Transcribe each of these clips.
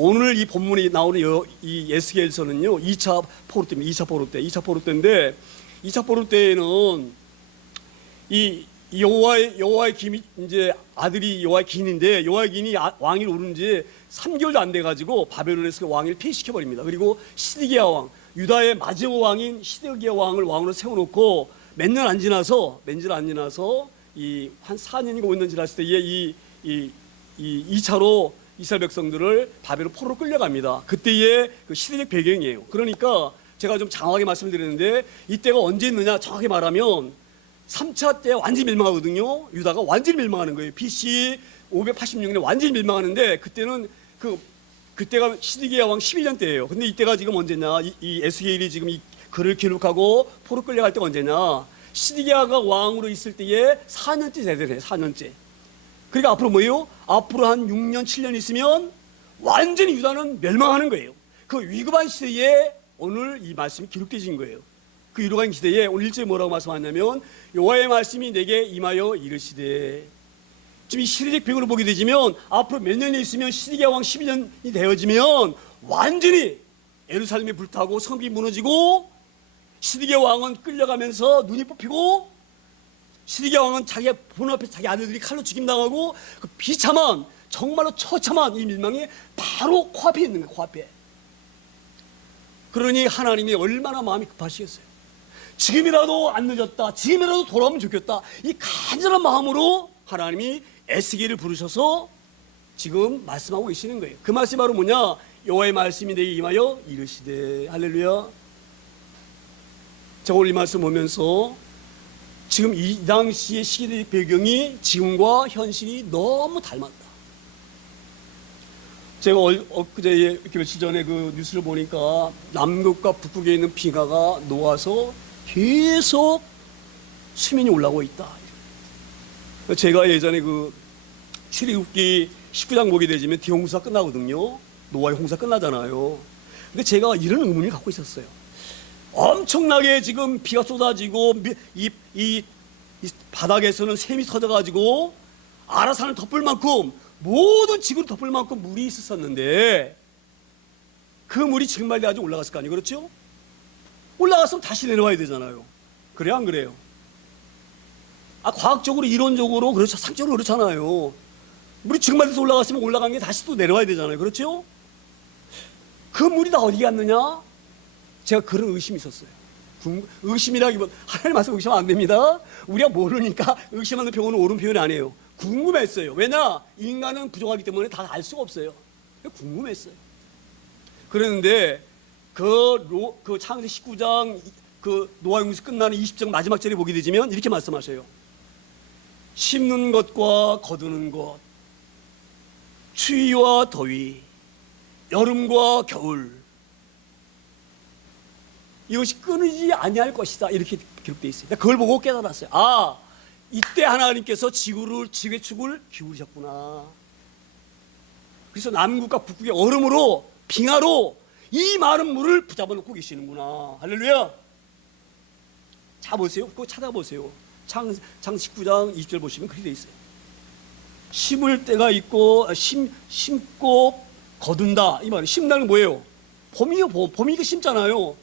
오늘 이 본문이 나오는 이 에스겔서는요 2차 포로 때입니다. 2차 포로 때인데 2차 포로 때에는 이 여호와의 김이 이제 아들이 여호와의 긴인데 여호와의 긴이 왕이 오른 지 3개월도 안 돼 가지고 바벨론에서 그 왕을 폐시켜 버립니다. 그리고 시드기야 왕, 유다의 마지막 왕인 시드기야 왕을 왕으로 세워 놓고 몇 년 안 지나서 이 한 4년인가 5년 지났을 때에 이 2차로 이스라엘 백성들을 바벨론 포로로 끌려갑니다. 그때의 그 시대적 배경이에요. 그러니까 제가 좀 장황하게 말씀드렸는데 이때가 언제 있느냐 정확히 말하면 3차 때 완전히 멸망하거든요. 유다가 완전히 멸망하는 거예요. BC 586년에 완전히 멸망하는데 그때가 시드기야 왕 11년 때예요. 근데 이때가 지금 언제냐? 이 에스겔이 지금 이 글을 기록하고 포로 끌려갈 때가 언제냐? 시드기야가 왕으로 있을 때에 4년째 되더래요. 4년째. 그러니까 앞으로 뭐예요? 앞으로 한 6년, 7년 있으면 완전히 유다는 멸망하는 거예요. 그 위급한 시대에 오늘 이 말씀이 기록되신 거예요. 그 위급한 시대에 오늘 1절에 뭐라고 말씀하냐면 여호와의 말씀이 내게 임하여 이르시되, 지금 이 시대적 배경으로 보게 되지면 앞으로 몇 년이 있으면 시드기야 왕 12년이 되어지면 완전히 예루살렘이 불타고 성벽이 무너지고 시드기야 왕은 끌려가면서 눈이 뽑히고 시드기야 왕은 자기 본 앞에 자기 아들들이 칼로 죽임당하고 그 비참한 정말로 처참한 이 밀망이 바로 코앞에 있는 거예요. 코앞에. 그러니 하나님이 얼마나 마음이 급하시겠어요. 지금이라도 안 늦었다, 지금이라도 돌아오면 좋겠다, 이 간절한 마음으로 하나님이 에스겔을 부르셔서 지금 말씀하고 계시는 거예요. 그 말씀이 바로 뭐냐? 여호와의 말씀이 내게 임하여 이르시되. 할렐루야. 제가 오늘 이 말씀 보면서 지금 이 당시의 시대의 배경이 지금과 현실이 너무 닮았다. 제가 엊그제 이렇게 며칠 전에 그 뉴스를 보니까 남극과 북극에 있는 빙하가 녹아서 계속 수면이 올라오고 있다. 제가 예전에 그 출애굽기 19장 보게 되면 대홍수가 끝나거든요. 노아의 홍수가 끝나잖아요. 근데 제가 이런 의문을 갖고 있었어요. 엄청나게 지금 비가 쏟아지고 이 바닥에서는 샘이 터져가지고 아라산을 덮을 만큼 모든 지구를 덮을 만큼 물이 있었는데 그 물이 지금 말이 아주 올라갔을 거 아니에요. 그렇죠? 올라갔으면 다시 내려와야 되잖아요. 그래요, 안 그래요? 과학적으로 이론적으로 그렇죠. 상적으로 그렇잖아요. 물이 지금 말에서 올라갔으면 올라간 게 다시 또 내려와야 되잖아요. 그렇죠? 그 물이 다 어디 갔느냐? 제가 그런 의심이 있었어요. 의심이라기보다 하나님 말씀 의심하면 안 됩니다. 우리가 모르니까 의심하는 표현은 옳은 표현이 아니에요. 궁금했어요. 왜냐? 인간은 부족하기 때문에 다 알 수가 없어요. 궁금했어요. 그랬는데 그 창세기 19장 그 노아 홍수 끝나는 20장 마지막 절에 보게 되면 이렇게 말씀하셔요. 심는 것과 거두는 것, 추위와 더위, 여름과 겨울, 이것이 끊이지 아니할 것이다. 이렇게 기록되어 있어요. 그걸 보고 깨달았어요. 이때 하나님께서 지구의 축을 기울이셨구나. 그래서 남극과 북극의 얼음으로, 빙하로 이 많은 물을 붙잡아 놓고 계시는구나. 할렐루야. 자 보세요. 그거 찾아보세요. 창세기 19장 20절 보시면 그렇게 되어 있어요. 심을 때가 있고 심고 거둔다. 이 말은 심다는 뭐예요? 봄이요. 봄이 이거 심잖아요.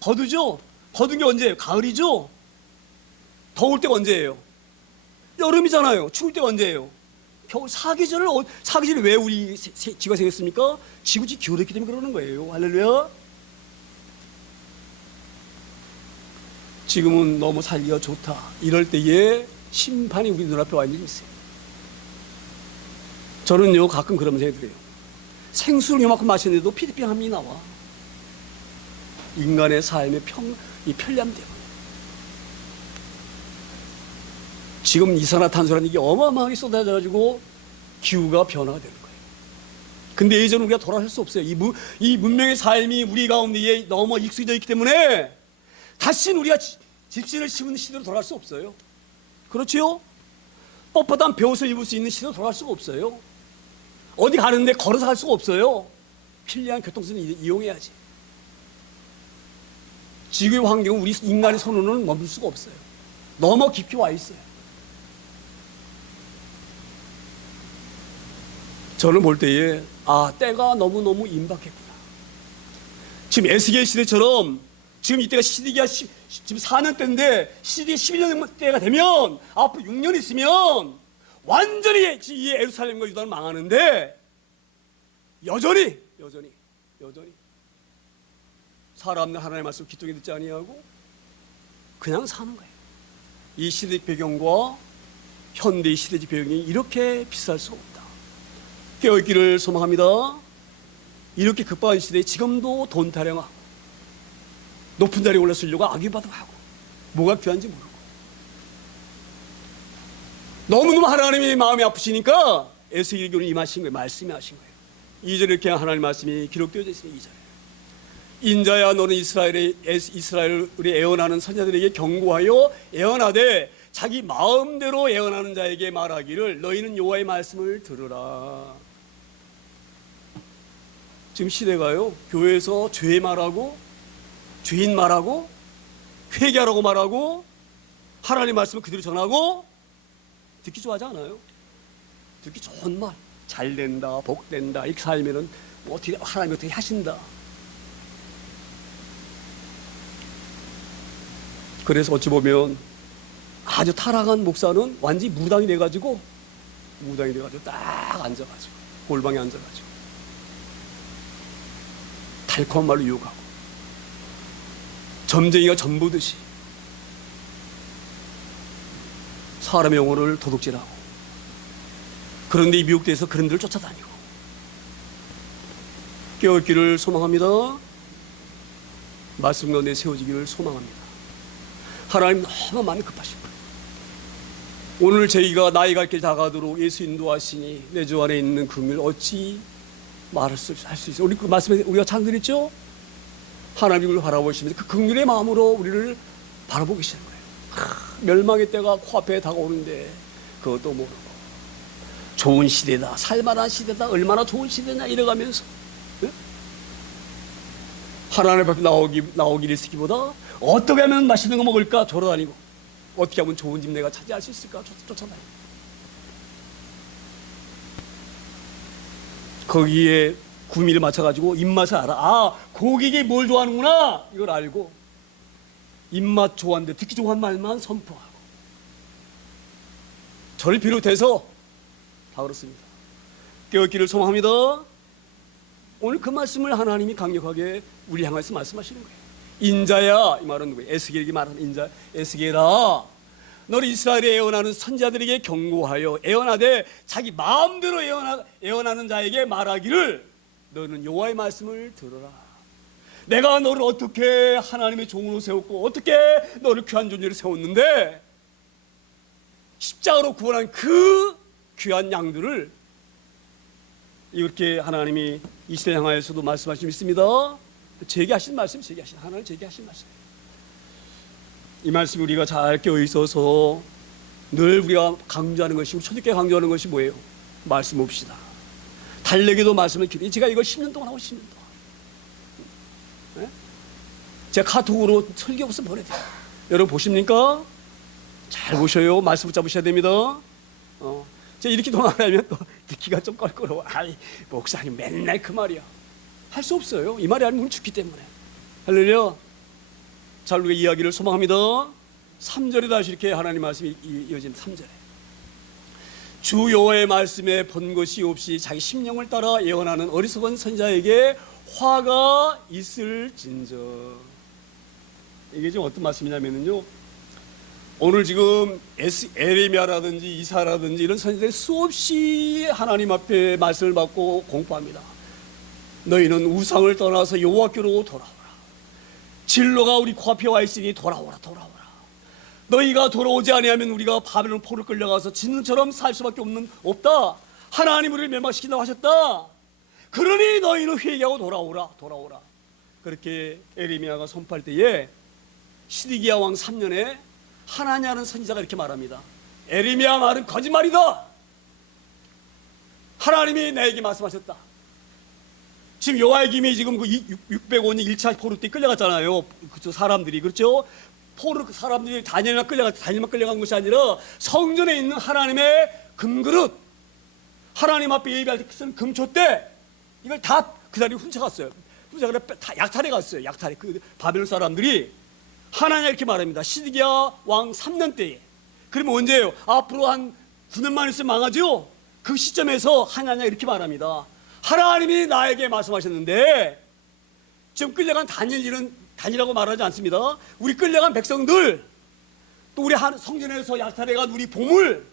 거두죠. 거둔 게 언제예요? 가을이죠. 더울 때가 언제예요? 여름이잖아요. 추울 때가 언제예요? 겨울. 사계절이 왜 우리 지구가 생겼습니까? 지구지 기울었기 때문에 그러는 거예요. 할렐루야. 지금은 너무 살기가 좋다. 이럴 때에 심판이 우리 눈앞에 와 있는 있어요. 저는요 가끔 그런 생각이 들어요. 생수를 요만큼 마시는데도 피디병함이 나와. 인간의 삶의 편리함 때문에. 지금 이산화탄소라는 게 어마어마하게 쏟아져가지고 기후가 변화가 되는 거예요. 근데 예전 우리가 돌아설 수 없어요. 이 문명의 삶이 우리 가운데에 너무 익숙해져 있기 때문에 다시는 우리가 집신을 씹는 시대로 돌아갈 수 없어요. 그렇지요? 뻣뻣한 배옷을 입을 수 있는 시대로 돌아갈 수가 없어요. 어디 가는데 걸어서 갈 수가 없어요. 편리한 교통수단을 이용해야지. 지구의 환경은 우리 인간의 손으로는 멈출 수가 없어요. 너무 깊이 와 있어요. 저는 볼 때에 때가 너무너무 임박했구나. 지금 에스겔 시대처럼 지금 이때가 시디기야 지금 4년 때인데 시디기 11년 때가 되면 앞으로 6년 있으면 완전히 이 예루살렘과 유다는 망하는데 여전히 사람들 하나님의 말씀 귀통이 듣지 아니하고 그냥 사는 거예요. 이 시대적 배경과 현대의 시대적 배경이 이렇게 비쌀 수 없다. 깨어있기를 소망합니다. 이렇게 급박한 시대에 지금도 돈 타령하고 높은 자리에 올라서려고 악유바도 하고 뭐가 귀한지 모르고 너무너무 하나님이 마음이 아프시니까 에스겔 교는 임하신 거예요. 말씀이 하신 거예요. 2절에 이렇게 하나님 말씀이 기록되어져 있습니다. 2절에 인자야 너는 이스라엘의 애언하는 선자들에게 경고하여 애언하되 자기 마음대로 애언하는 자에게 말하기를 너희는 여호와의 말씀을 들으라. 지금 시대가요 교회에서 죄 말하고 죄인 말하고 회개하라고 말하고 하나님 말씀을 그대로 전하고 듣기 좋아하지 않아요? 듣기 좋은 말 잘된다 복된다 이렇게 살면은 뭐 어떻게 하나님이 어떻게 하신다. 그래서 어찌 보면 아주 타락한 목사는 완전히 무당이 돼가지고 딱 앉아가지고 골방에 앉아가지고 달콤한 말로 유혹하고 점쟁이가 전보듯이 사람의 영혼을 도둑질하고 그런데 이 미혹돼서 그런 데를 쫓아다니고 깨어있기를 소망합니다. 말씀 가운데 세워지기를 소망합니다. 하나님 너무 마음이 급하신 거예요. 오늘 저희가 나이 갈 길 다가도록 예수 인도하시니 내 주 안에 있는 긍휼 어찌 말할 수 있어요. 우리 그 말씀에 우리가 찬송했죠. 하나님을 바라보시면서 그 긍휼의 마음으로 우리를 바라보고 계시는 거예요. 멸망의 때가 코앞에 다가오는데 그것도 모르고 좋은 시대다 살만한 시대다 얼마나 좋은 시대냐 이래가면서 하나님 앞에 나오기를 쓰기보다 어떻게 하면 맛있는 거 먹을까 돌아다니고 어떻게 하면 좋은 집 내가 차지할 수 있을까 쫓아다니고 거기에 구미를 맞춰가지고 입맛을 알아. 고객이 뭘 좋아하는구나 이걸 알고 입맛 좋아하는데 듣기 좋은 말만 선포하고 저를 비롯해서 다 그렇습니다. 깨어있기를 소망합니다. 오늘 그 말씀을 하나님이 강력하게 우리 향해서 말씀하시는 거예요. 인자야 이 말은 누구예요? 에스겔에게 말하는 인자 에스겔아 너는 이스라엘에 애언하는 선자들에게 경고하여 애언하되 자기 마음대로 애언하는 자에게 말하기를 너는 여호와의 말씀을 들어라. 내가 너를 어떻게 하나님의 종으로 세웠고 어떻게 너를 귀한 존재로 세웠는데 십자가로 구원한 그 귀한 양들을 이렇게 하나님이 이 시대 향하여서도 말씀하시고 있습니다. 제기하신 말씀, 하나님 제기하신 말씀. 이 말씀이 우리가 잘 깨어 있어서 늘 우리가 강조하는 것이 우리 초대교회 강조하는 것이 뭐예요? 말씀 봅시다. 달래기도 말씀을 기도. 제가 이걸 10년 동안 하고 10년 동안. 네? 제가 카톡으로 설교부터 보내드려요. 여러분 보십니까? 잘 보셔요. 말씀 붙잡으셔야 됩니다. 제가 이렇게 동안하면 또 듣기가 좀 껄끄러워. 목사님 맨날 그 말이야. 할 수 없어요. 이 말이 아니면 죽기 때문에. 할렐루야. 잘 우리가 이야기를 소망합니다. 3절에 다시 이렇게 하나님 말씀이 이어진 3절에 주 여호와의 말씀에 본 것이 없이 자기 심령을 따라 예언하는 어리석은 선자에게 화가 있을진저. 이게 좀 어떤 말씀이냐면요, 오늘 지금 에레미야라든지 이사라든지 이런 선지자들이 수없이 하나님 앞에 말씀을 받고 공부합니다. 너희는 우상을 떠나서 여호와께로 돌아오라. 진로가 우리 코앞에 와 있으니 돌아오라. 너희가 돌아오지 아니하면 우리가 바벨론 포로 끌려가서 진처럼 살 수밖에 없다. 하나님 우리를 멸망시킨다고 하셨다. 그러니 너희는 회개하고 돌아오라. 그렇게 에레미야가 선포할 때에 시드기야 왕 3년에 하나냐는 선지자가 이렇게 말합니다. 에레미야 말은 거짓말이다. 하나님이 나에게 말씀하셨다. 지금 여호와의 김이 지금 그 600원이 1차 포로 때 끌려갔잖아요. 그렇죠, 사람들이. 그렇죠? 포로 사람들이 다니엘만 끌려간 것이 아니라 성전에 있는 하나님의 금그릇, 하나님 앞에 예배할 때 쓰는 금초대 이걸 다 그 자리에 훔쳐갔어요. 훔쳐가서 다 약탈해 갔어요. 약탈해. 그 바벨론 사람들이 하나님 이렇게 말합니다. 시드기야 왕 3년 때에. 그러면 언제예요? 앞으로 한 9년만 있으면 망하죠? 그 시점에서 하나님 이렇게 말합니다. 하나님이 나에게 말씀하셨는데 지금 끌려간 단이라고 말하지 않습니다. 우리 끌려간 백성들 또 우리 성전에서 약탈해간 우리 보물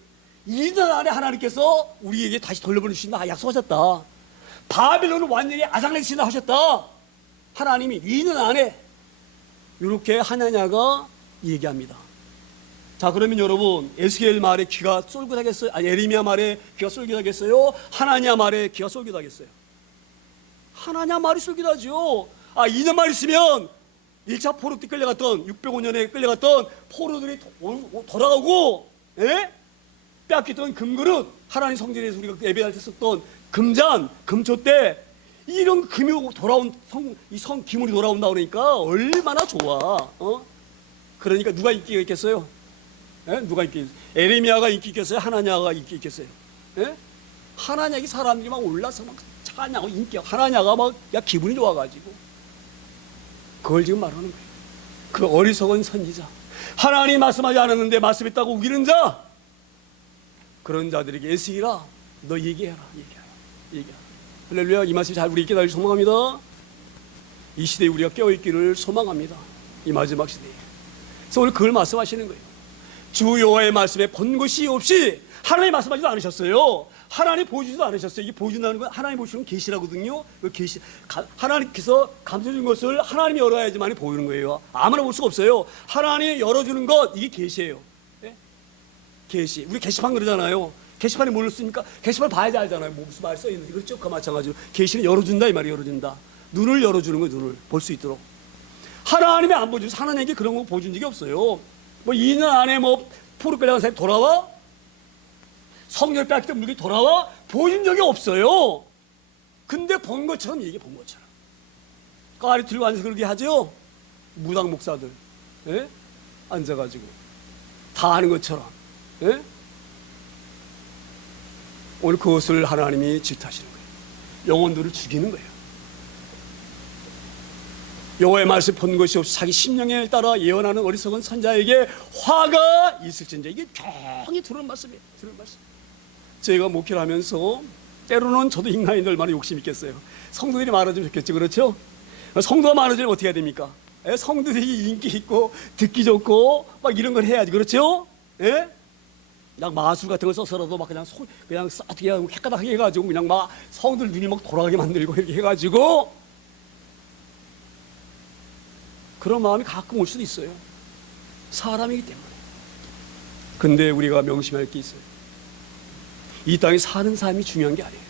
2년 안에 하나님께서 우리에게 다시 돌려보내주신다 약속하셨다. 바벨론을 완전히 아장내신다 하셨다. 하나님이 2년 안에 이렇게 하나냐가 얘기합니다. 자, 그러면 여러분 에스겔 말에 귀가 쏠깃하겠어요? 아니 에레미야 말에 귀가 쏠깃하겠어요? 하나냐 말에 귀가 쏠깃하겠어요? 하나냐 말이 쏠깃하죠. 2년만 있으면 1차 포로 때 끌려갔던 605년에 끌려갔던 포로들이 돌아오고 빼앗겼던 금그릇 하나님 성전에서 우리가 예배할 때 썼던 금잔, 금초대 이런 금이 돌아온 성 기물이 돌아온다 그러니까 얼마나 좋아. 그러니까 누가 인기가 있겠어요? 누가 인기 있겠어요? 에레미야가 인기 있겠어요? 하나냐가 인기 있겠어요? 하나냐기 사람들이 막 올라서 막 찬양하고 인기가 하나냐가 막 기분이 좋아가지고 그걸 지금 말하는 거예요. 그 어리석은 선지자 하나님 말씀하지 않았는데 말씀했다고 우기는 자 그런 자들에게 에스겔아 너 얘기해라. 할렐루야. 이 말씀 잘 우리 깨달을 소망합니다. 이 시대에 우리가 깨어있기를 소망합니다. 이 마지막 시대에. 그래서 오늘 그걸 말씀하시는 거예요. 주 여호와의 말씀에 본 것이 없이 하나님 말씀하지도 않으셨어요. 하나님 보여주지도 않으셨어요. 이게 보여준다는 건 하나님 보여주는 계시라거든요. 그 계시 하나님께서 감춰준 것을 하나님이 열어야지만 보이는 거예요. 아무나 볼 수가 없어요. 하나님이 열어주는 것 이게 계시예요. 계시. 우리 게시판 그러잖아요. 게시판에 뭘 씁니까? 게시판 봐야지 알잖아요. 뭐 무슨 말이 써있는지. 그렇죠? 그 마찬가지로 계시는 열어준다 이 말이 열어준다. 눈을 열어주는 거예요. 눈을 볼 수 있도록. 하나님이 안 보여줘서 하나님에게 그런 거 보여준 적이 없어요. 뭐 2년 안에 뭐 포로 끌려간 사람이 돌아와? 성전을 빼앗겼던 물건이 돌아와? 보여준 적이 없어요. 근데 본 것처럼 얘기해 본 것처럼. 까리 들고 앉아서 그렇게 하죠? 무당 목사들. 앉아가지고. 다 아는 것처럼. 오늘 그것을 하나님이 질투하시는 거예요. 영혼들을 죽이는 거예요. 여호와의 말씀 본 것이 없이 자기 심령에 따라 예언하는 어리석은 선자에게 화가 있을진저. 이게 종이 들은 말씀이에요. 들은 말씀. 제가 목회를 하면서 때로는 저도 인간인들 얼마나 욕심 있겠어요. 성도들이 많아지면 좋겠죠. 그렇죠? 성도가 많아지면 어떻게 해야 됩니까? 성도들이 인기 있고 듣기 좋고 막 이런 걸 해야지. 그렇죠? 그냥 마술 같은 걸 써서라도 막 그냥 어떻게 헷가닥하게 해가지고 그냥 막 성들 눈이 막 돌아가게 만들고 이렇게 해가지고 그런 마음이 가끔 올 수도 있어요. 사람이기 때문에. 근데 우리가 명심할 게 있어요. 이 땅에 사는 삶이 중요한 게 아니에요.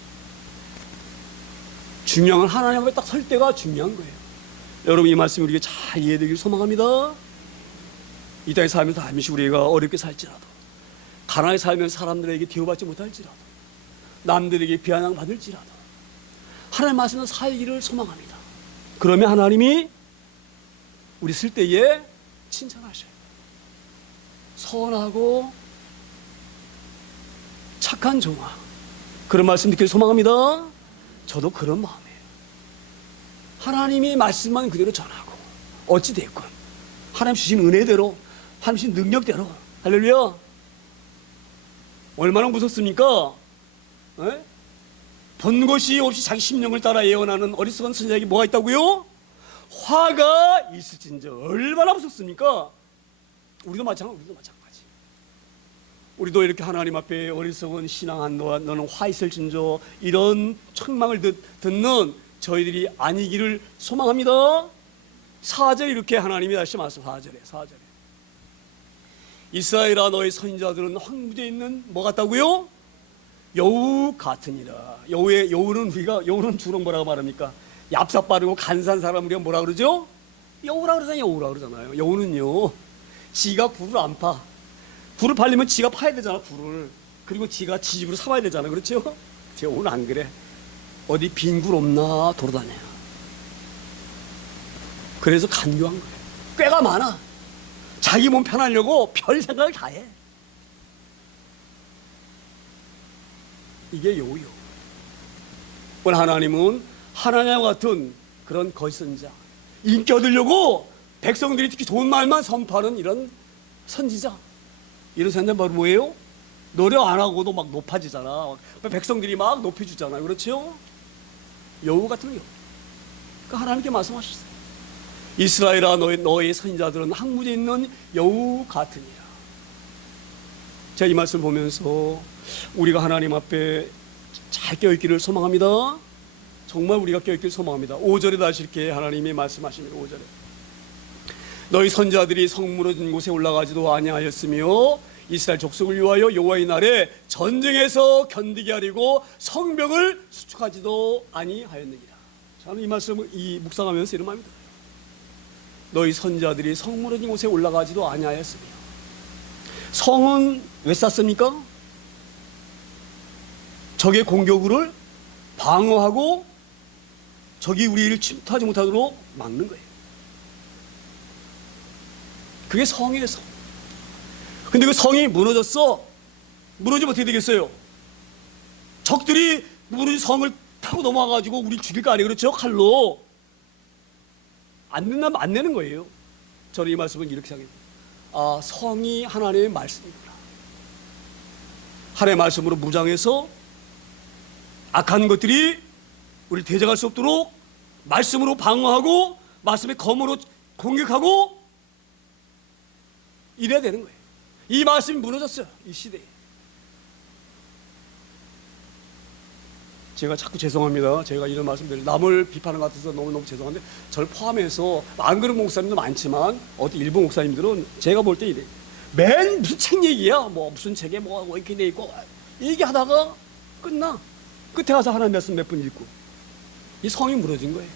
중요한 건 하나님 앞에 딱 설 때가 중요한 거예요. 여러분 이 말씀 우리에게 잘 이해되기를 소망합니다. 이 땅에 살면서 잠시 우리가 어렵게 살지라도 가난하게 살면 사람들에게 대우받지 못할지라도 남들에게 비아냥 받을지라도 하나님 말씀은 살기를 소망합니다. 그러면 하나님이 우리 쓸 때에 칭찬하셔요. 선하고 착한 종아. 그런 말씀 듣기를 소망합니다. 저도 그런 마음이에요. 하나님이 말씀만 그대로 전하고 어찌됐건 하나님 주신 은혜대로 하나님 주신 능력대로 할렐루야. 얼마나 무섭습니까? 본 것이 없이 자기 심령을 따라 예언하는 어리석은 선지자에게 뭐가 있다고요? 화가 있을진저. 얼마나 무섭습니까? 우리도 마찬가지. 우리도 이렇게 하나님 앞에 어리석은 신앙한 너는 화 있을진저 이런 책망을 듣는 저희들이 아니기를 소망합니다. 4절에 이렇게 하나님이 다시 말씀 4절에 이스라엘아 너의 선지자들은 황무지에 있는 뭐 같다고요? 여우 같으니라. 여우는 주로 뭐라고 말합니까? 얍삽 바르고 간사한 사람 우리가 뭐라 그러죠? 여우라 그러잖아요. 여우는요 지가 굴을 안 파. 굴을 팔려면 지가 파야 되잖아. 굴을. 그리고 지가 지집으로 삼아야 되잖아. 그렇죠? 여우는 안 그래. 어디 빈 굴 없나 돌아다녀. 그래서 간교한 거예요. 꾀가 많아. 자기 몸 편하려고 별 생각을 다 해. 이게 여호요. 오늘 하나님은 하나님과 같은 그런 거짓 선지자, 인기 얻으려고 백성들이 특히 좋은 말만 선포하는 이런 선지자, 이런 선지자 바로 뭐예요? 노력 안 하고도 막 높아지잖아. 백성들이 막 높여주잖아요. 그렇죠? 여우 같은 여우. 그러니까 하나님께 말씀하셨어요. 이스라엘아, 너의 선지자들은 항무지에 있는 여우 같으니라. 제가 이 말씀을 보면서 우리가 하나님 앞에 잘 깨어있기를 소망합니다. 정말 우리가 깨어있기를 소망합니다. 5절에 다시 이렇게 하나님이 말씀하십니다. 5절에 너희 선지자들이 성 무너진 곳에 올라가지도 아니하였으며 이스라엘 족속을 위하여 여호와의 날에 전쟁에서 견디게 하려고 성벽을 수축하지도 아니하였느니라. 저는 이 말씀을 묵상하면서 이런 마음이 들어요. 너희 선지자들이 성 무너진 곳에 올라가지도 아니하였으며, 성은 왜 쌌습니까? 적의 공격을 방어하고 적이 우리를 침투하지 못하도록 막는 거예요. 그게 성이에요, 성. 근데 그 성이 무너졌어. 무너지면 어떻게 되겠어요? 적들이 무너진 성을 타고 넘어와가지고 우리 죽일 거 아니에요, 그렇죠? 칼로. 안 된다면 안 내는 거예요. 저는 이 말씀은 이렇게 생각해요. 아, 성이 하나님의 말씀이구나. 하나님의 말씀으로 무장해서 악한 것들이 우리를 대적할 수 없도록 말씀으로 방어하고 말씀의 검으로 공격하고 이래야 되는 거예요. 이 말씀이 무너졌어요, 이 시대에. 제가 자꾸 죄송합니다. 제가 이런 말씀드려요. 남을 비판하는 것 같아서 너무너무 죄송한데, 저를 포함해서 안 그런 목사님도 많지만 어떤 일부 목사님들은 제가 볼 때 이래. 맨 무슨 책 얘기야. 뭐 무슨 책에 뭐 이렇게 돼 있고 얘기하다가 끝나. 끝에 가서 하나님 말씀 몇 분 읽고. 이 성이 무너진 거예요.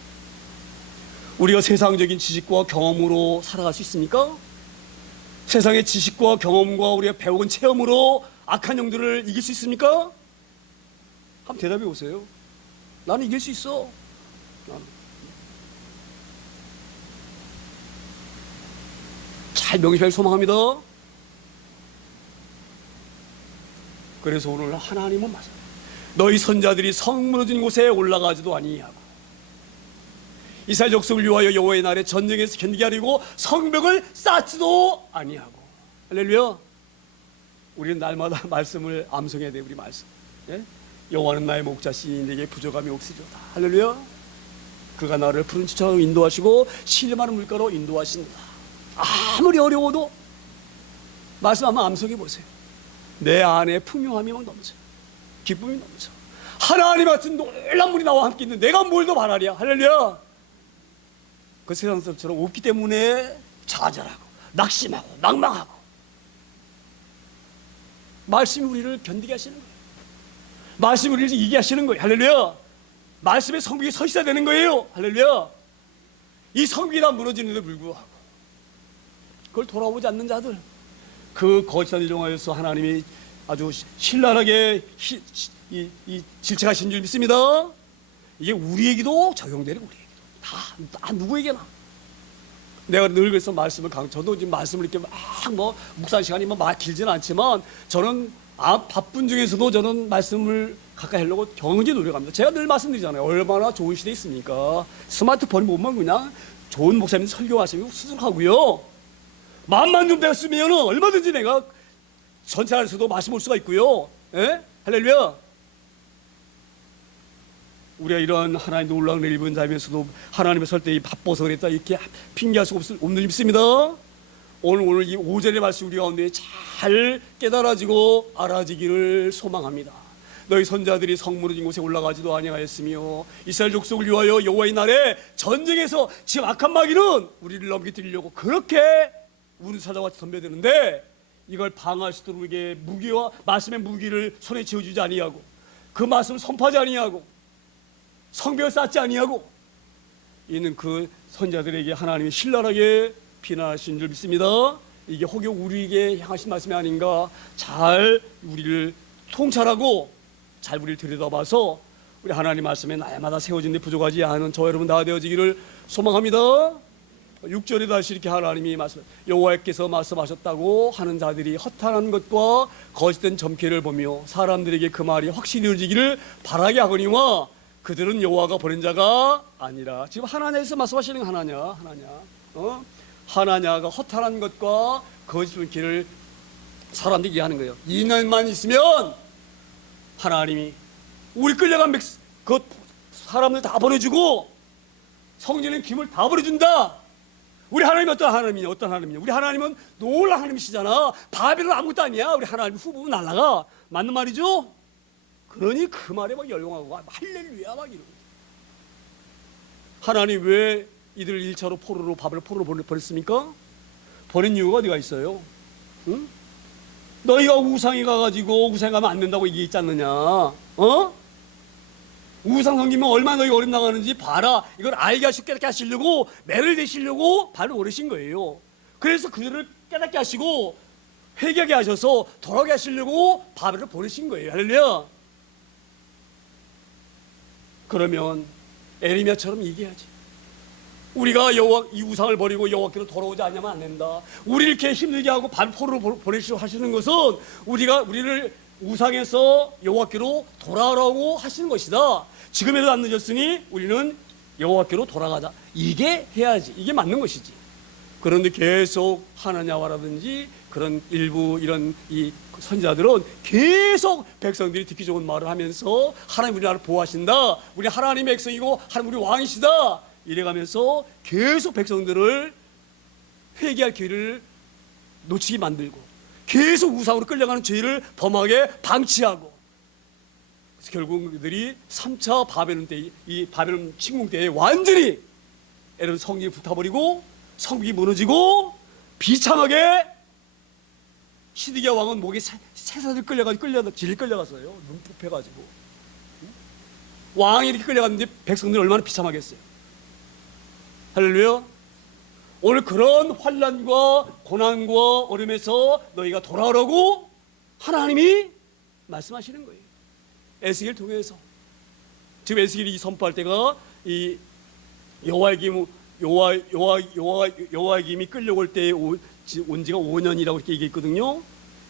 우리가 세상적인 지식과 경험으로 살아갈 수 있습니까? 세상의 지식과 경험과 우리가 배운 체험으로 악한 영들을 이길 수 있습니까? 한번 대답해 보세요. 나는 이길 수 있어. 나는. 잘 명심하길 소망합니다. 그래서 오늘 하나님은 말씀. 너희 선자들이 성 무너진 곳에 올라가지도 아니하고 이스라엘 족속을 위하여 여호와의 날에 전쟁에서 견디게 하려고 성벽을 쌓지도 아니하고. 할렐루야. 우리는 날마다 말씀을 암송해야 돼. 우리 말씀. 예? 여호와는 나의 목자시니 내게 부족함이 없으리로다. 할렐루야. 그가 나를 푸른 지처럼 인도하시고 신령한 물가로 인도하신다. 아무리 어려워도 말씀 한번 암송해 보세요. 내 안에 풍요함이 막 넘쳐, 기쁨이 넘쳐. 하나님 같은 놀라운 분이 나와 함께 있는 내가 뭘 더 바라랴. 할렐루야. 그 세상 사람처럼 없기 때문에 좌절하고 낙심하고 낭망하고. 말씀이 우리를 견디게 하시는 거예요. 말씀이 우리를 이기게 하시는 거예요. 할렐루야. 말씀의 성벽이 서 있어야 되는 거예요. 할렐루야. 이 성벽이 다 무너지는데 불구하고 그걸 돌아보지 않는 자들, 그 거짓한 일종하여서 하나님이 아주 신랄하게 질책하신 줄 믿습니다. 이게 우리에게도 적용되는, 우리에게도 다 누구에게나. 내가 늘 그래서 말씀을 저도 지금 말씀을 이렇게 막 묵상 시간이 막 길지는 않지만 저는 바쁜 중에서도 저는 말씀을 가까이 하려고 경제 노력합니다. 제가 늘 말씀드리잖아요. 얼마나 좋은 시대에 있습니까? 스마트폰이 보면 그냥 좋은 목사님 설교하시면 수술하고요. 마음만 좀 되었으면 얼마든지 내가 전체 안에서도 말씀 올 수가 있고요. 예? 할렐루야. 우리가 이러한 하나님 놀라운 은혜를 입은 자면서도 하나님의 설 때 바빠서 그랬다 이렇게 핑계할 수 없는 일 믿습니다. 오늘 이 5절의 말씀 우리 가운데 잘 깨달아지고 알아지기를 소망합니다. 너희 선자들이 성 무너진 곳에 올라가지도 아니하였으며 이스라엘 족속을 위하여 여호와의 날에 전쟁에서 지금 악한 마귀는 우리를 넘기뜨리려고 그렇게 우리 사자와 덤벼드는데 이걸 방어할 수 있도록 우리에게 무기와 말씀의 무기를 손에 쥐어주지 아니하고 그 말씀을 선포하지 아니하고 성벽을 쌓지 아니하고 있는 그 선자들에게 하나님이 신랄하게 비난하신 줄 믿습니다. 이게 혹여 우리에게 향하신 말씀이 아닌가. 잘 우리를 통찰하고 잘 우리를 들여다봐서 우리 하나님 말씀에 날마다 세워진 데 부족하지 않은 저 여러분 다 되어지기를 소망합니다. 6절에 다시 이렇게 하나님이 여호와께서 말씀하셨다고 하는 자들이 허탄한 것과 거짓된 점괘를 보며 사람들에게 그 말이 확실히 이루어지기를 바라게 하거니와 그들은 여호와가 보낸 자가 아니라. 지금 하나냐에서 말씀하시는 게 하나냐. 하나냐가 허탄한 것과 거짓 점괘를 사람들에게 하는 거예요. 2년만 있으면 하나님이 우리 끌려간 그 사람들 다 보내주고 성전의 기물 다 버려준다. 우리 하나님이 어떤 하나님이냐? 어떤 하나님이냐? 우리 하나님은 놀라운 하나님이시잖아. 바벨은 아무것도 아니야. 우리 하나님 후보면 날라가. 맞는 말이죠? 그러니 그 말에 막 열광하고 할렐루야 막 이러고. 하나님 왜 이들 1차로 포로로 바벨 포로로 보냈습니까? 보낸 이유가 어디가 있어요? 응? 너희가 우상에 가가지고 우상에 가면 안 된다고 얘기했지 않느냐? 우상 섬기면 얼마나 너희 어림 나가는지 봐라. 이걸 알게 깨닫게 하시려고 매를 대시려고 발을 오르신 거예요. 그래서 그들을 깨닫게 하시고 회개하게 하셔서 돌아오게 하시려고 바벨을 보내신 거예요. 할렐루야. 그러면 에레미야처럼 얘기해야지. 우리가 여호와 이 우상을 버리고 여호와께로 돌아오지 않으면 안 된다. 우리를 이렇게 힘들게 하고 반포로 보내시려 하시는 것은 우리를 우상에서 여호와께로 돌아오라고 하시는 것이다. 지금이라도 안 늦었으니 우리는 여호와께로 돌아가자. 이게 해야지. 이게 맞는 것이지. 그런데 계속 하나냐와라든지 그런 일부 이런 이 선지자들은 계속 백성들이 듣기 좋은 말을 하면서 하나님 우리 나라를 보호하신다. 우리 하나님의 백성이고 하나님 우리 왕이시다. 이래가면서 계속 백성들을 회개할 기회를 놓치게 만들고 계속 우상으로 끌려가는 죄를 범하게 방치하고, 그래서 결국 그들이 3차 바벨론 때, 이 바벨론 침공 때에 완전히 에르 성경이 불타버리고 성국이 무너지고 비참하게 시드기야 왕은 목에 새사슬 질 끌려갔어요. 눈 뽑혀가지고. 왕이 이렇게 끌려갔는데 백성들이 얼마나 비참하겠어요. 할렐루야. 오늘 그런 환난과 고난과 어려움에서 너희가 돌아오라고 하나님이 말씀하시는 거예요. 에스겔 통해서. 지금 에스겔이 선포할 때가 이 여호와의 김이 끌려올 때에 온 지가 5년이라고 이렇게 얘기했거든요.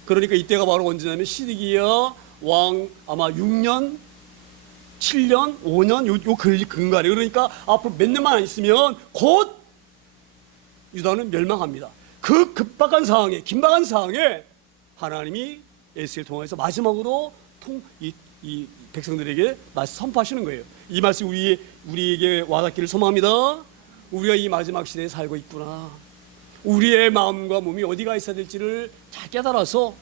그러니까 이때가 바로 언제냐면 시드기야 왕 아마 6년, 7년, 5년 요 근간에, 그러니까 앞으로 몇 년만 안 있으면 곧 유다는 멸망합니다. 그 급박한 상황에, 긴박한 상황에 하나님이 에스겔 통해서 마지막으로 이 백성들에게 말씀 선포하시는 거예요. 이 말씀 우리에게 와닿기를 소망합니다. 우리가 이 마지막 시대에 살고 있구나. 우리의 마음과 몸이 어디가 있어야 될지를 잘 깨달아서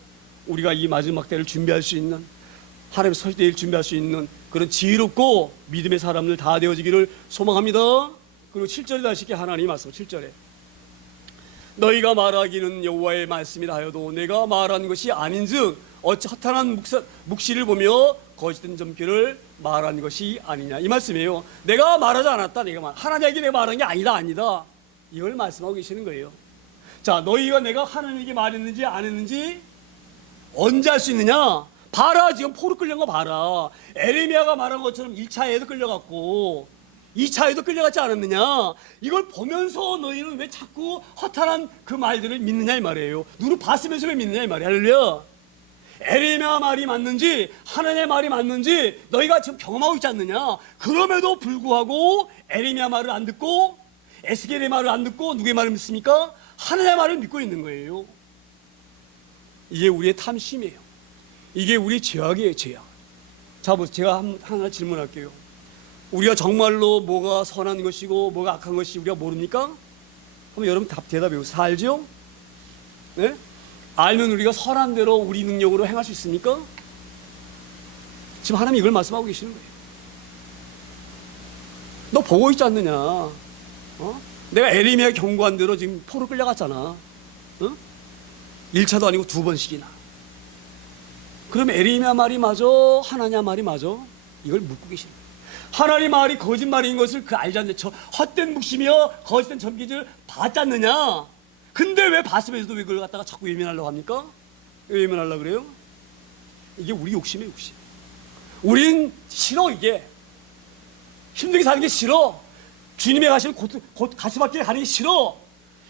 우리가 이 마지막 때를 준비할 수 있는, 하나님 설 때를 준비할 수 있는 그런 지혜롭고 믿음의 사람들 다 되어지기를 소망합니다. 그리고 7절에 다시 이렇게 하나님이 말씀, 7절에 너희가 말하기는 여호와의 말씀이라 하여도 내가 말한 것이 아닌즉 어찌 허탄한 묵시를 보며 거짓된 점괘를 말한 것이 아니냐, 이 말씀이에요. 내가 말하지 않았다. 하나님에게 내가 말한 게 아니다. 이걸 말씀하고 계시는 거예요. 자, 너희가 내가 하나님에게 말했는지 안 했는지 언제 알 수 있느냐? 봐라, 지금 포로 끌려간 거 봐라. 에레미야가 말한 것처럼 1차에도 끌려갔고 2차에도 끌려갔지 않았느냐? 이걸 보면서 너희는 왜 자꾸 허탄한 그 말들을 믿느냐 이 말이에요. 누구 봤으면서 왜 믿느냐 이 말이야. 할렐루야. 에레미야 말이 맞는지 하나님의 말이 맞는지 너희가 지금 경험하고 있지 않느냐? 그럼에도 불구하고 에레미야 말을 안 듣고 에스겔의 말을 안 듣고 누구의 말을 믿습니까? 하나님의 말을 믿고 있는 거예요. 이게 우리의 탐심이에요. 이게 우리의 죄악이에요. 죄악. 자, 제가 하나 질문할게요. 우리가 정말로 뭐가 선한 것이고 뭐가 악한 것이 우리가 모릅니까? 한번 여러분 대답해 보세요. 다 알죠? 네? 알면 우리가 선한 대로 우리 능력으로 행할 수 있습니까? 지금 하나님이 이걸 말씀하고 계시는 거예요. 너 보고 있지 않느냐? 내가 에레미야 경고한 대로 지금 포로 끌려갔잖아. 1차도 아니고 2번씩이나. 그럼 에레미야 말이 맞아? 하나님 말이 맞아? 이걸 묻고 계시는 거예요. 하나님 말이 거짓말인 것을 알지 않느냐? 저 헛된 묵시며 거짓된 점괘를 봤지 않느냐? 근데 왜 봤으면서도 왜 그걸 갖다가 자꾸 외면하려고 합니까? 왜 외면하려고 그래요? 이게 우리 욕심이에요, 욕심. 우린 싫어, 이게. 힘들게 사는 게 싫어. 주님의 가시는 곧 가시밭길에 가는 게 싫어.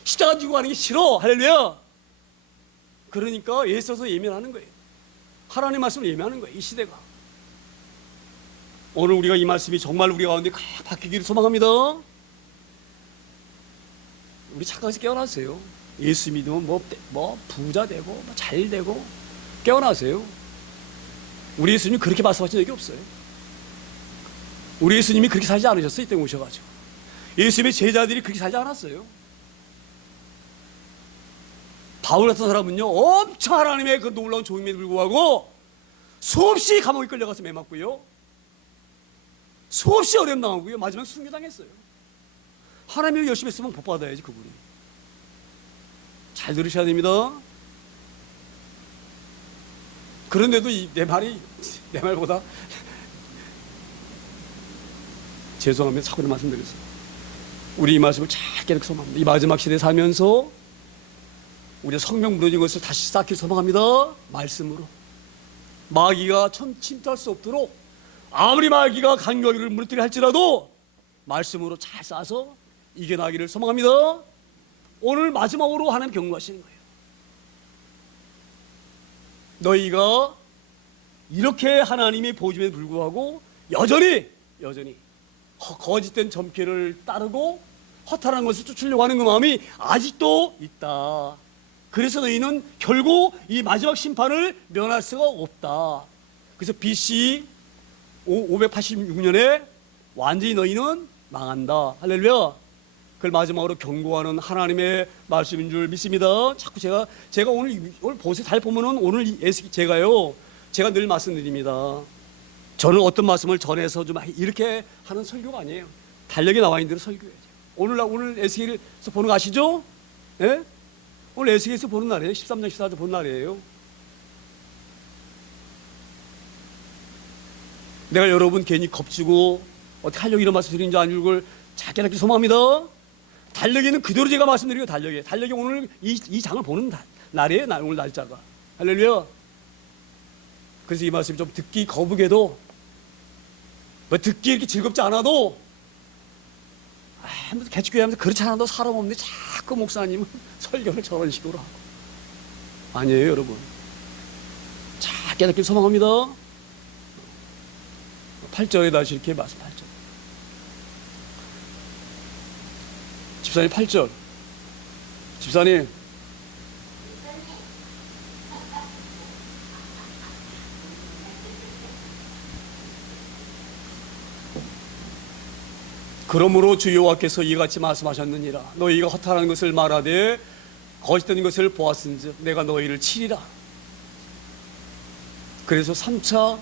십자가 지고 가는 게 싫어. 할렐루야. 그러니까 애써서 예면하는 거예요. 하나님 말씀을 예면하는 거예요. 이 시대가. 오늘 우리가 이 말씀이 정말 우리 가운데 바뀌기를 소망합니다. 우리 착각해서 깨어나세요. 예수 믿으면 뭐 부자 되고 뭐 잘 되고 깨어나세요. 우리 예수님이 그렇게 말씀하신 적이 없어요. 우리 예수님이 그렇게 살지 않으셨어요. 이때 오셔가지고 예수님의 제자들이 그렇게 살지 않았어요. 바울 같은 사람은요 엄청 하나님의 그 놀라운 종임에도 불구하고 수없이 감옥에 끌려가서 매 맞고요, 수없이 어려움 당하고요, 마지막 순교당했어요. 하나님이 열심히 했으면 복 받아야지. 그분이 잘 들으셔야 됩니다. 그런데도 내 말보다 죄송합니다. 자꾸 말씀드렸어요. 우리 이 말씀을 잘 깨닫게 소망합니다. 이 마지막 시대에 살면서 우리가 성령 무너진 것을 다시 쌓기를 소망합니다. 말씀으로. 마귀가 침투할 수 없도록 아무리 마귀가 간격을 무너뜨리려 할지라도 말씀으로 잘 쌓아서 이겨나기를 소망합니다. 오늘 마지막으로 하나님 경고하시는 거예요. 너희가 이렇게 하나님이 보여줌에도 불구하고 여전히 거짓된 점괘를 따르고 허탄한 것을 쫓으려고 하는 그 마음이 아직도 있다. 그래서 너희는 결국 이 마지막 심판을 면할 수가 없다. 그래서 BC 586년에 완전히 너희는 망한다. 할렐루야. 그걸 마지막으로 경고하는 하나님의 말씀인 줄 믿습니다. 자꾸 제가 오늘 보세요. 잘 보면은 오늘 제가 늘 말씀드립니다. 저는 어떤 말씀을 전해서 좀 이렇게 하는 설교가 아니에요. 달력에 나와 있는 대로 설교해야죠. 오늘 에스겔에서 보는 거 아시죠? 예? 오늘 에스겔에서 보는 날이에요. 13장 14절 보는 날이에요. 내가 여러분 괜히 겁주고 어떻게 하려고 이런 말씀 드리는 줄 아는 걸 잘 깨닫기 소망합니다. 달력에는 그대로 제가 말씀드리고 달력에 오늘 이 장을 보는 날이에요. 오늘 날짜가. 할렐루야. 그래서 이 말씀이 좀 듣기 거북해도 듣기 이렇게 즐겁지 않아도 개축교회 하면서 그렇지 않아도 사람 없는데 자꾸 목사님은 설교를 저런 식으로 하고. 아니에요 여러분. 잘 깨닫길 소망합니다. 8절에 다시 이렇게 말씀 8절. 집사님 8절. 집사님. 그러므로 주 여호와께서 이같이 말씀하셨느니라. 너희가 허탄한 것을 말하되 거짓된 것을 보았은즉 내가 너희를 치리라. 그래서 3차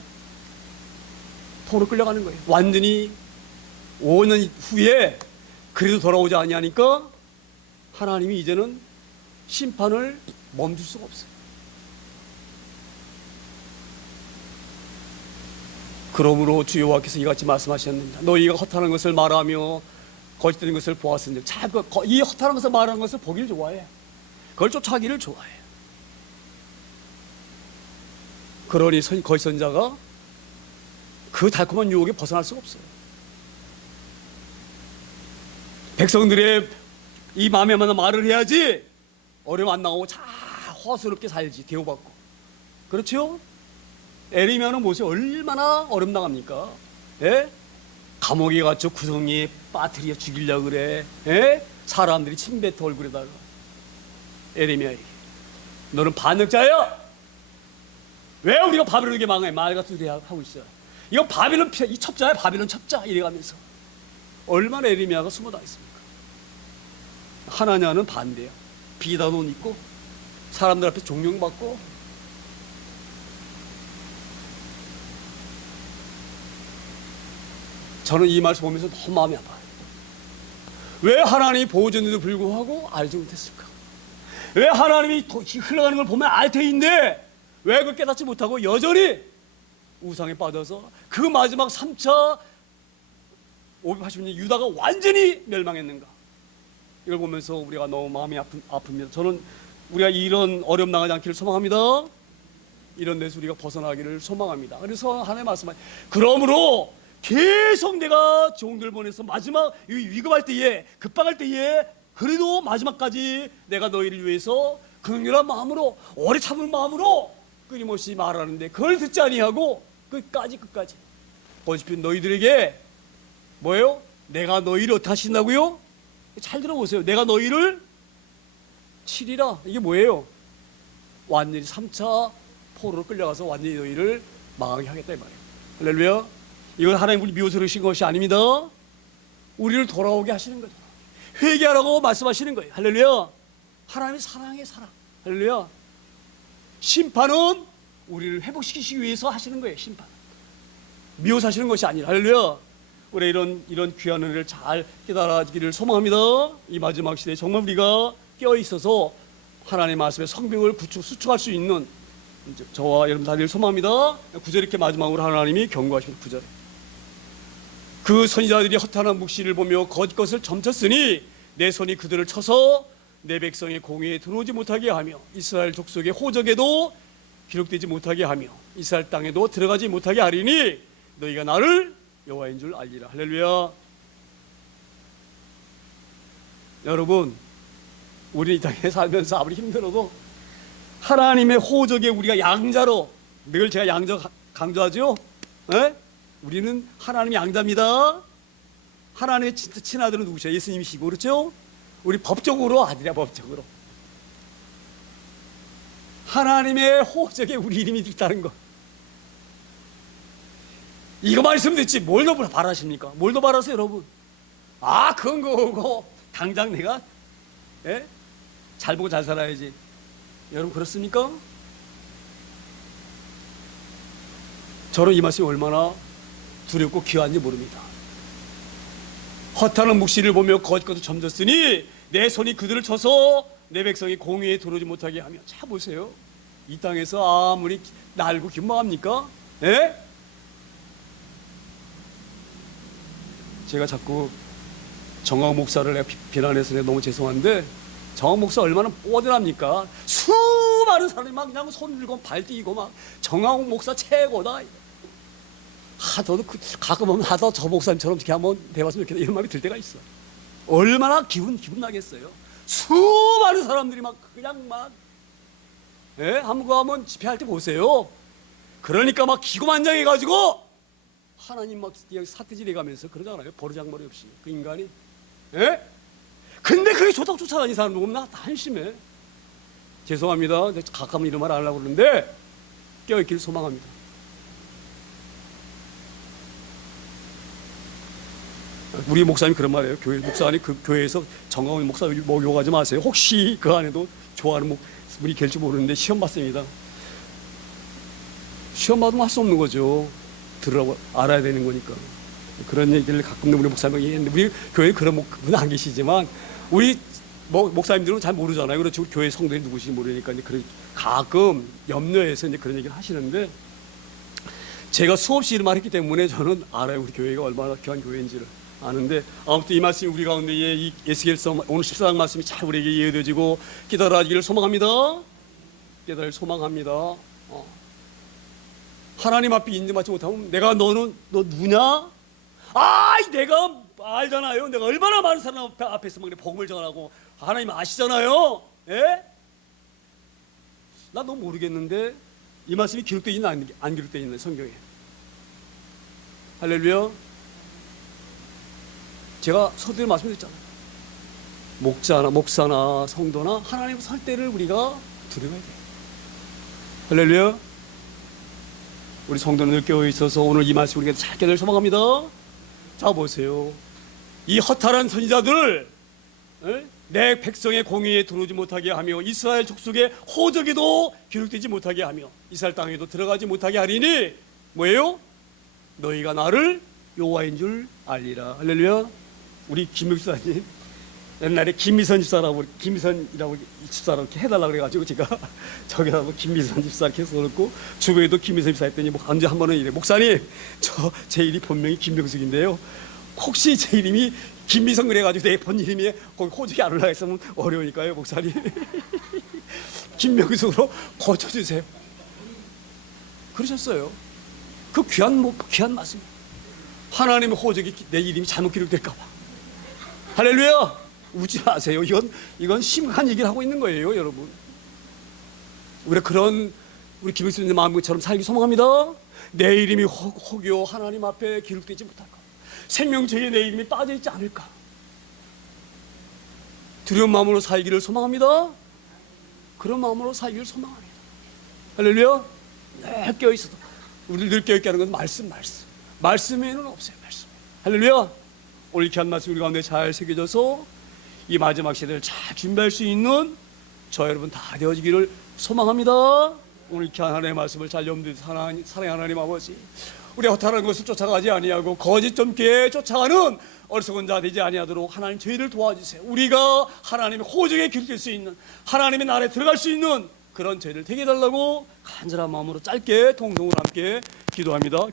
포로 끌려가는 거예요. 완전히 5년 후에 그래도 돌아오지 아니하니까 하나님이 이제는 심판을 멈출 수가 없어요. 그러므로 주 여호와께서 이같이 말씀하셨느니라. 너희가 허탄한 것을 말하며 거짓된 것을 보았은즉. 이 허탄한 것을 말하는 것을 보기를 좋아해. 그걸 쫓아가기를 좋아해. 그러니 거짓 선자가 그 달콤한 유혹에 벗어날 수가 없어요. 백성들의 이 마음에 맞는 말을 해야지 어려움 안 나오고 잘 허스럽게 살지. 대우받고. 그렇죠? 에리미야는 모습이 얼마나 어렵 나갑니까? 예? 감옥에 갇혀 구덩이에 빠뜨려 죽이려고 그래. 예? 사람들이 침뱉어 얼굴에다가. 에레미야에게 너는 반역자야. 왜 우리가 바벨론에게 망해? 말 같은 소리 하고 있어. 이거 바벨론 이 첩자야. 바벨론 첩자 이래가면서 얼마나 에레미야가 숨어 다녔습니까? 하나냐는 반대야. 비단옷 입고 사람들 앞에 존경받고. 저는 이 말씀 보면서 너무 마음이 아파요. 왜 하나님이 보호줬는데도 불구하고 알지 못했을까? 왜 하나님이 흘러가는 걸 보면 알 테인데 왜 그걸 깨닫지 못하고 여전히 우상에 빠져서 그 마지막 3차 580년 유다가 완전히 멸망했는가? 이걸 보면서 우리가 너무 마음이 아픕니다. 저는 우리가 이런 어려움 당하지 않기를 소망합니다. 이런 데서 우리가 벗어나기를 소망합니다. 그래서 하나님 말씀하시죠. 그러므로 계속 내가 종들 보내서 마지막 위급할 때에, 급박할 때에, 그래도 마지막까지 내가 너희를 위해서 긍휼한 마음으로, 오래 참을 마음으로 끊임없이 말하는데 그걸 듣지 아니하고 끝까지 어차피 너희들에게 뭐예요? 내가 너희를 어떻게 하신다고요? 잘 들어보세요. 내가 너희를 치리라. 이게 뭐예요? 완전히 3차 포로로 끌려가서 완전히 너희를 망하게 하겠다 이 말이에요. 할렐루야. 이건 하나님 우리 미워서르신 것이 아닙니다. 우리를 돌아오게 하시는 거죠. 회개하라고 말씀하시는 거예요. 할렐루야. 하나님의 사랑의 사랑. 할렐루야. 심판은 우리를 회복시키기 위해서 하시는 거예요. 심판. 미워서 하시는 것이 아니라. 할렐루야. 우리 이런 귀한 은혜를 잘 깨달아지기를 소망합니다. 이 마지막 시대에 정말 우리가 깨어 있어서 하나님의 말씀의 성벽을 수축할 수 있는 저와 여러분 다들 소망합니다. 9절 이렇게 마지막으로 하나님이 경고하십니다. 9절. 그 선지자들이 허탄한 묵시를 보며 거짓 것을 점쳤으니 내 손이 그들을 쳐서 내 백성의 공회에 들어오지 못하게 하며 이스라엘 족속의 호적에도 기록되지 못하게 하며 이스라엘 땅에도 들어가지 못하게 하리니 너희가 나를 여호와인 줄 알리라. 할렐루야. 여러분, 우리 이 땅에 살면서 아무리 힘들어도 하나님의 호적에 우리가 양자로, 늘 제가 양자 강조하죠. 에? 우리는 하나님의 양자입니다. 하나님의 진짜 친아들은 누구시죠? 예수님이시고, 그렇죠? 우리 법적으로 아들이야. 법적으로 하나님의 호적에 우리 이름이 있다는 거, 이거 말씀드렸지 뭘 더 바라십니까? 뭘 더 바라세요 여러분? 아, 그건 그거고 당장 내가 잘 보고 잘 살아야지. 여러분 그렇습니까? 저는 이 말씀이 얼마나 두렵고 귀한지 모릅니다. 허탄한 묵시를 보며 거짓 것을 점졌으니 내 손이 그들을 쳐서 내 백성이 공의에 들어오지 못하게 하며. 자 보세요. 이 땅에서 아무리 날고 기뻐합니까? 예? 제가 자꾸 정학 목사를 내가 비난해서 내가 너무 죄송한데, 정학 목사 얼마나 뽀대랍니까? 수많은 사람이 막 그냥 손 들고 발 뛰고 막 정학 목사 최고다. 하도 가끔 보면 하도 저 목사님처럼 이렇게 한번 대봤으면 좋겠다 이런 마음이 들 때가 있어. 얼마나 기분 나겠어요. 수많은 사람들이 막 그냥 막 한번 집회할 때 보세요. 그러니까 막 기고만장해가지고 하나님 막 사태질해 가면서 그러잖아요. 버르장머리 없이 그 인간이. 근데 그게 좋다고 쫓아다니는 사람 누구면 나 한심해. 죄송합니다. 가끔 이런 말 안 하려고 그러는데 깨어있기를 소망합니다. 우리 목사님 그런 말이에요. 교회 목사님 그 교회에서 정강훈 목사 뭐 욕하지 마세요. 혹시 그 안에도 좋아하는 분이 계실지 모르는데 시험 봤습니다. 시험 받으면 할 수 없는 거죠. 들으라고 알아야 되는 거니까. 그런 얘기를 가끔 우리 목사님이 했는데, 우리 교회에 그런 분은 안 계시지만 우리 목사님들은 잘 모르잖아요. 그렇죠. 교회 성도들이 누구신지 모르니까 이제 가끔 염려해서 이제 그런 얘기를 하시는데, 제가 수없이 이런 말을 했기 때문에 저는 알아요. 우리 교회가 얼마나 귀한 교회인지를 아는데, 아무튼 이 말씀이 우리 가운데 이 에스겔서 오늘 14장 말씀이 잘 우리에게 이해되어지고 깨달아지기를 소망합니다. 깨달을 소망합니다. 하나님 앞에 인정받지 못하면 내가 너 누구냐? 내가 알잖아요. 내가 얼마나 많은 사람 앞에서 막 복음을 전하고 하나님 아시잖아요. 나 너 모르겠는데 이 말씀이 기록되어 있나 안 기록되어 있나 성경에. 할렐루야. 제가 서두에 말씀드렸잖아요. 목사나 성도나 하나님 설 때를 우리가 두려워야 돼요. 할렐루야. 우리 성도는 늘 깨어 있어서 오늘 이 말씀 우리가 잘 깨달을 소망합니다. 자 보세요. 이 허탈한 선지자들 내 백성의 공의에 들어오지 못하게 하며 이스라엘 족속의 호적에도 기록되지 못하게 하며 이스라엘 땅에도 들어가지 못하게 하리니 뭐예요? 너희가 나를 여호와인 줄 알리라. 할렐루야. 우리 김육사님 옛날에 김미선 집사라고 이렇게 해달라고 그래가지고 제가 저기다 김미선 집사 이렇게 써놓고 주변에도 김미선 집사 했더니 언제 한 번은 이래. 목사님 제 이름이 본명이 김명숙인데요. 혹시 제 이름이 김미선 그래가지고 내 본 이름이 거기 호적이 안 올라가 있으면 어려우니까요. 목사님 김명숙으로 고쳐주세요. 그러셨어요. 그 귀한 말씀. 하나님의 호적이 내 이름이 잘못 기록될까 봐. 할렐루야. 웃지 마세요. 이건 심각한 얘기를 하고 있는 거예요, 여러분. 우리 김익수님 마음처럼 살기 소망합니다. 내 이름이 혹여 하나님 앞에 기록되지 못할까? 생명책에 내 이름이 빠져있지 않을까? 두려운 마음으로 살기를 소망합니다. 그런 마음으로 살기를 소망합니다. 할렐루야. 늘 깨어있어도 우리를 늘 깨어있게 하는 건 말씀 외에는 없어요. 말씀. 할렐루야. 오늘 이렇게 한 말씀 우리 가운데 잘 새겨져서 이 마지막 시대를 잘 준비할 수 있는 저 여러분 다 되어지기를 소망합니다. 오늘 이렇게 하나님의 말씀을 잘 염두에 사랑하는 하나님 아버지, 우리 허탄한 것을 쫓아가지 아니하고 거짓 점괘 쫓아가는 어리석은 자 되지 아니하도록 하나님 저희를 도와주세요. 우리가 하나님의 호적에 기록될 수 있는, 하나님의 나라에 들어갈 수 있는 그런 저희를 되게 해달라고 간절한 마음으로 짧게 통성으로 함께 기도합니다.